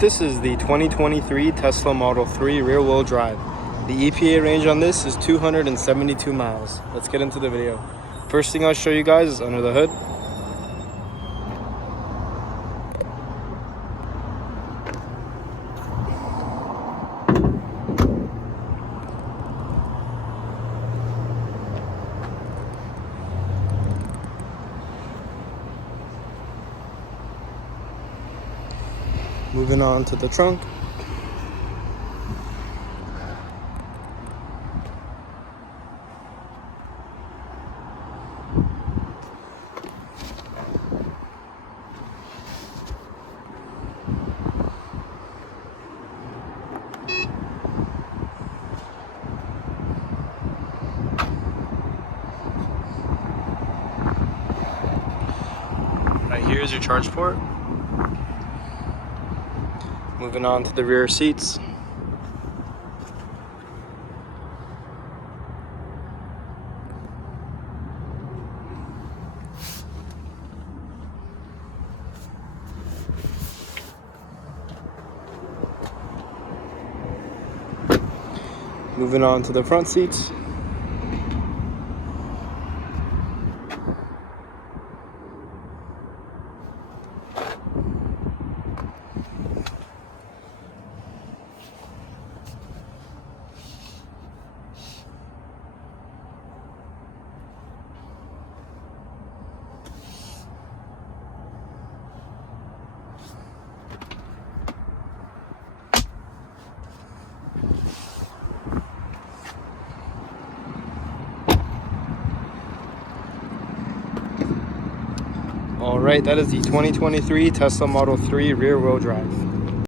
This is the 2023 Tesla Model 3 rear-wheel drive. The EPA range on this is 272 miles. Let's get into the video. First thing I'll show you guys is under the hood. Moving on to the trunk. Right here is your charge port. Moving on to the rear seats. Moving on to the front seats. Alright, that is the 2023 Tesla Model 3 rear-wheel drive.